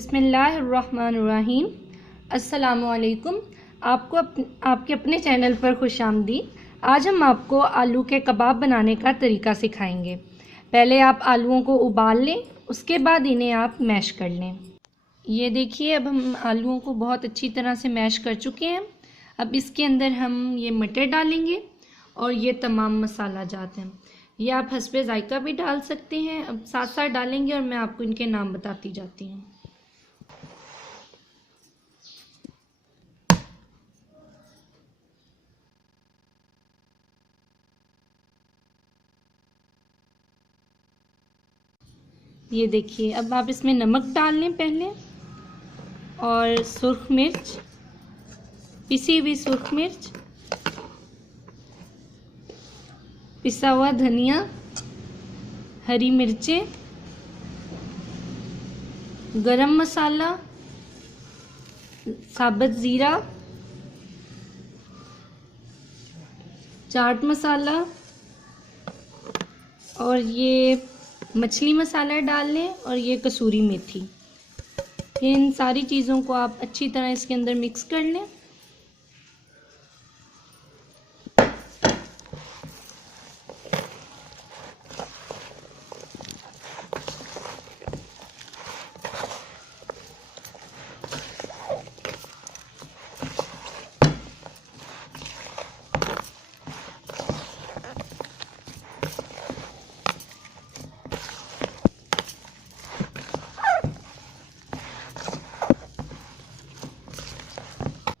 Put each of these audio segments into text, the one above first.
बिस्मिल्लाहिर्रहमानिर्रहीम। अस्सलामुअलैकुम। आपके अपने चैनल पर खुशामदीद। आज हम आपको आलू के कबाब बनाने का तरीका सिखाएंगे। पहले आप आलूओं को उबाल लें, उसके बाद इन्हें आप मैश कर लें। ये देखिए, अब हम आलूओं को बहुत अच्छी तरह से मैश कर चुके हैं। अब इसके अंदर हम ये मटर डालेंगे और ये तमाम मसाला जात हैं। ये आप हस्बे ज़ायका भी डाल सकते हैं। अब साथ साथ डालेंगे और मैं आपको इनके नाम बताती जाती हूँ। ये देखिए, अब आप इसमें नमक डाल लें पहले, और सुर्ख मिर्च, पिसी हुई सुर्ख मिर्च, पिसा हुआ धनिया, हरी मिर्चें, गरम मसाला, साबुत ज़ीरा, चाट मसाला और ये मछली मसाला डाल लें, और ये कसूरी मेथी। इन सारी चीज़ों को आप अच्छी तरह इसके अंदर मिक्स कर लें।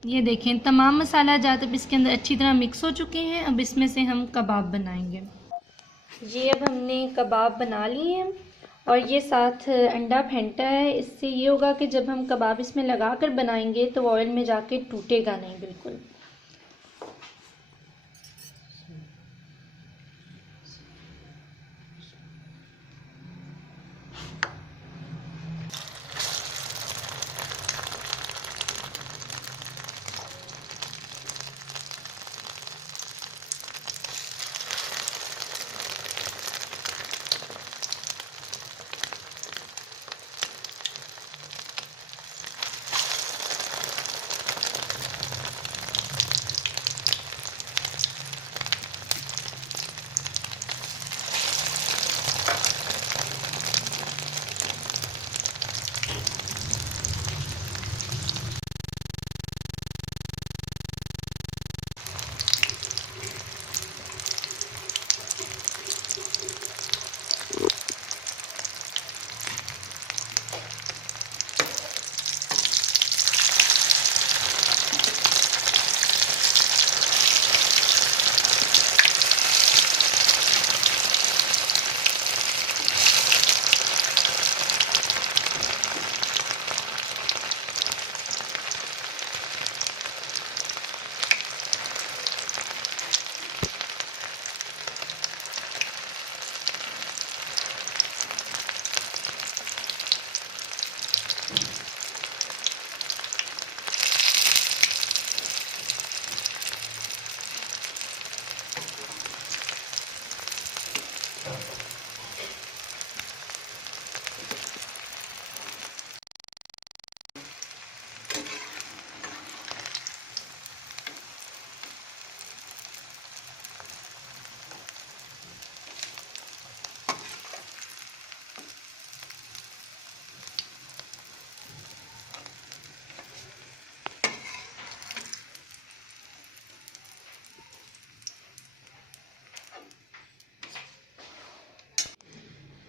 ये देखें, तमाम मसाला जात अब इसके अंदर अच्छी तरह मिक्स हो चुके हैं। अब इसमें से हम कबाब बनाएंगे। ये अब हमने कबाब बना लिए हैं, और ये साथ अंडा फेंटा है। इससे ये होगा कि जब हम कबाब इसमें लगा कर बनाएंगे तो ऑयल में जाके टूटेगा नहीं बिल्कुल।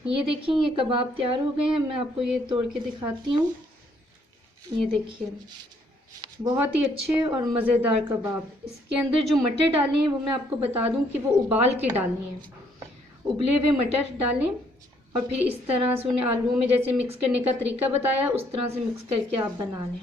ये देखिए, ये कबाब तैयार हो गए हैं। मैं आपको ये तोड़ के दिखाती हूँ। ये देखिए, बहुत ही अच्छे और मज़ेदार कबाब। इसके अंदर जो मटर डाले हैं वो मैं आपको बता दूं कि वो उबाल के डालने हैं। उबले हुए मटर डालें और फिर इस तरह से उन्हें आलूओं में जैसे मिक्स करने का तरीका बताया उस तरह से मिक्स करके आप बना लें।